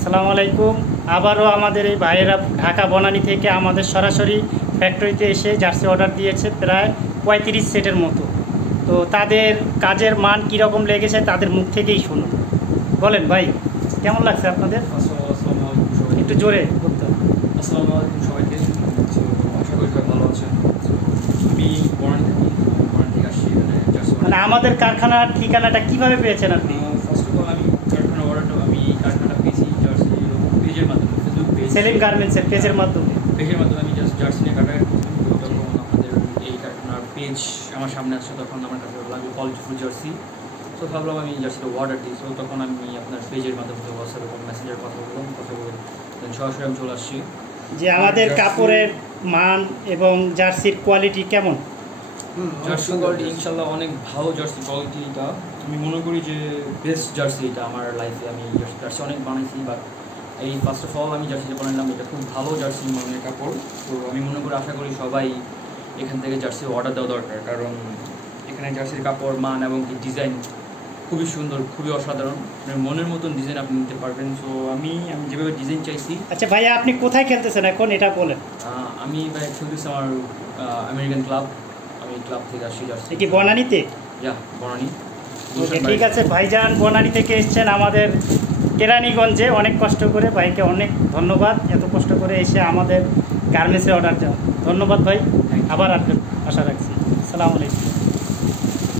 আসসালামু আলাইকুম। আবারও আমাদের এই ভাইয়েরা ঢাকা বনানী থেকে আমাদের সরাসরি ফ্যাক্টরিতে এসে জার্সি অর্ডার দিয়েছে প্রায় 35 সেটের মতো। তো তাদের কাজের মান কীরকম লেগেছে তাদের মুখ থেকেই শুনুন। বলেন ভাই, কেমন লাগছে আপনাদের? একটু জোরে বলতে হবে। আসসালামু আলাইকুম সবাইকে। আশা করি সবাই ভালো আছেন। আমি বনানী থেকে আসছি মানে আমাদের কারখানার ঠিকানাটা কিভাবে পেয়েছেন আপনি? ফার্স্ট অফ অল আমি কারখানাটা পেয়েছি জার্সি পেজের মাধ্যমে, ফেসবুক পেজ সেলিম গার্মেন্টসের পেজের মাধ্যমে আমি জাস্ট জার্সি নিয়ে কাটাকাটি করতাম। যখন আপনাদের এই কারখানার পেজ আমার সামনে আসছে তখন আমার কাছে লাগলো কোয়ালিটিফুল জার্সি। তো ভাবলাম আমি জার্সিটা অর্ডার দিই। তো তখন আমি আপনার পেজের মাধ্যমে হোয়াটসঅ্যাপ এবং মেসেঞ্জার কথা বলে সরাসরি আমি চলে আসছি। যে আমাদের কাপড়ের মান এবং জার্সির কোয়ালিটি কেমন? জার্সি কোয়ালিটি ইনশাল্লাহ অনেক ভালো। জার্সি কোয়ালিটিটা আমি মনে করি যে বেস্ট জার্সি এটা আমার লাইফে। আমি জার্সি অনেক বানাইছি, বাট এই ফার্স্ট অফ অল আমি জার্সিটা বানাইলাম, এটা খুব ভালো জার্সি মানের কাপড়। তো আমি মনে করি আশা করি সবাই এখান থেকে জার্সি অর্ডার দেওয়া দরকার, কারণ এখানে জার্সির কাপড় মান এবং ডিজাইন খুবই সুন্দর, খুবই অসাধারণ। মনের মতন ডিজাইন আপনি নিতে পারবেন। সো আমি যেভাবে ডিজাইন চাইছি। আচ্ছা ভাইয়া, আপনি কোথায় খেলতেছেন এখন এটা বলেন। আমি ভাই খেলতেছি আমার আমেরিকান ক্লাব। আমি ক্লাব থেকে আসছি জার্সি। কি বনানীতে? বনানী। ওকে, ঠিক আছে ভাইজান, বনানী থেকে এসছেন আমাদের কেরানীগঞ্জে অনেক কষ্ট করে। ভাইকে অনেক ধন্যবাদ এত কষ্ট করে এসে আমাদের গার্মেন্টসে অর্ডার দেওয়া। ধন্যবাদ ভাই, আবার আসবেন আশা রাখছি। আসসালামু আলাইকুম।